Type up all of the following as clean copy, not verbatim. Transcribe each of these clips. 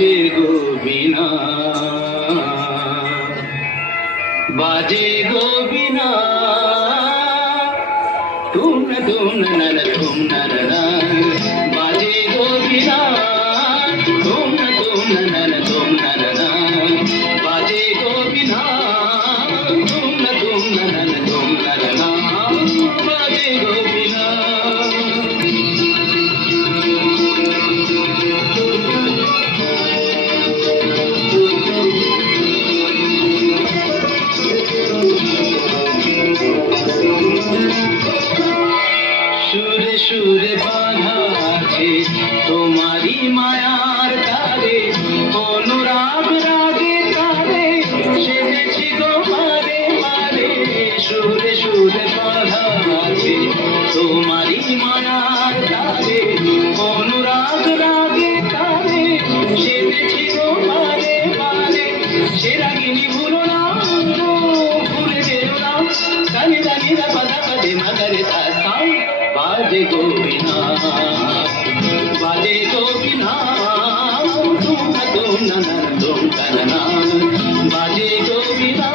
বাজে গোবিনা, বাজে গোবিনা, তুম তুম নর তুম নর বাজে গোবিনা, তুম তুম নর তুম নর বাজে গোবিনা, তুম তুম নর তুম নর বাজে গোবিনা। সুরে সুরে বাঁধা আছে তোমারি মায়ার তারে, অনুরাগ রাগে তারে সেজেছি গো মারে মারে। সুরে সুরে বাঁধা আছে তোমারি মায়ার তারে, অনুরাগ রাগে তারে সেজেছি গো মারে মারে। সে রাগিনী ভুলো না, ভুলে যেও না, দানি দানি দা পদা পদে মগরে তা সাই। বাজে গোবিনা, বাজে গোবিনা, তুম তুম নন তুম তননা বাজে গোবিনা।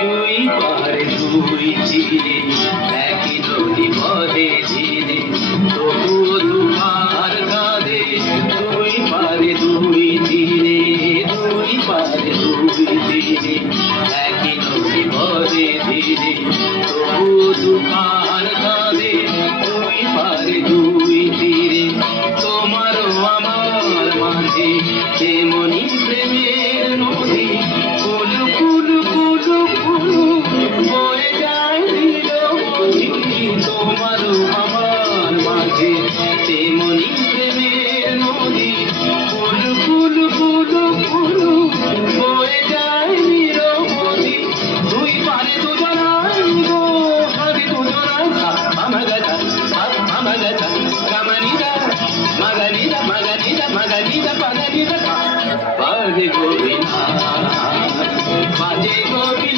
দুই পারে দুই চিরে একই নদী বহে ধীরে, তবুও দুপার কাঁধে। দুই পারে দুই তীরে, দুই পারে দুই তীরে একই নদী বহে ধীরে, তবুও দুপার কাঁধে। দুই পারে দুই তীরে তোমারও আমার মাঝে তেমনি প্রেমের নদী। কুলু কুলু কুলু কুলু বয়ে যায় নীরবধি, তোমারও আমার মাঝে তেমনি প্রেমের নদী। কুলু কুলু কুলু কুলু বয়ে যায় নীরবধি। দুই পারে দুজনাই গো হারি দুজনাই, মামাগাছা মামাগাছা গামানিদা মাগানিদা মাগানিদা মাগানিদা পাগানিদা। বাজে গোবিনা, বাজে গোবিনা।